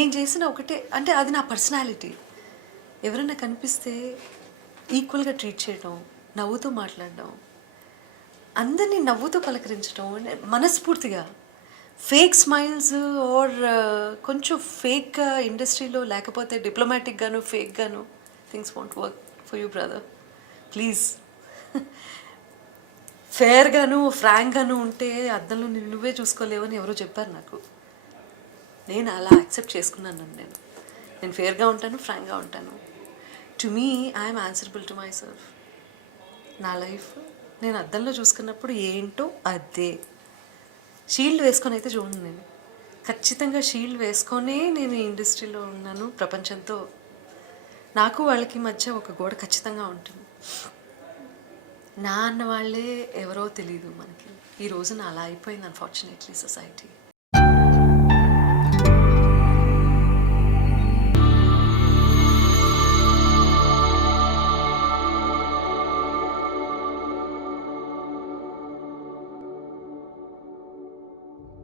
నేను చేసిన ఒకటే అంటే అది నా పర్సనాలిటీ. ఎవరైనా కనిపిస్తే ఈక్వల్గా ట్రీట్ చేయడం నవ్వుతూ మాట్లాడడం అందరినీ నవ్వుతూ పలకరించడం అంటే మనస్ఫూర్తిగా. ఫేక్ స్మైల్స్ ఆర్ కొంచెం ఫేక్గా ఇండస్ట్రీలో లేకపోతే డిప్లొమాటిక్గాను ఫేక్గాను things want work for you brother please ఫేర్గాను ఫ్రాంక్గాను ఉంటే అద్దంలో నువ్వే చూసుకోలేవని ఎవరో చెప్పారు నాకు. నేను అలా యాక్సెప్ట్ చేసుకున్నాను నన్ను నేను. నేను ఫేర్గా ఉంటాను ఫ్రాంక్గా ఉంటాను. To me I'm answerable to myself నా లైఫ్ నేను అద్దంలో చూసుకున్నప్పుడు ఏంటో అదే. షీల్డ్ వేసుకొని అయితే చూడండి నేను. ఖచ్చితంగా షీల్డ్ వేసుకొనే నేను ఈ ఇండస్ట్రీలో ఉన్నాను ప్రపంచంతో. నాకు వాళ్ళకి మధ్య ఒక గోడ ఖచ్చితంగా ఉంటుంది. నా అన్న వాళ్ళే ఎవరో తెలియదు మనకి. ఈ రోజున అలా అయిపోయింది అన్ఫార్చునేట్లీ సొసైటీ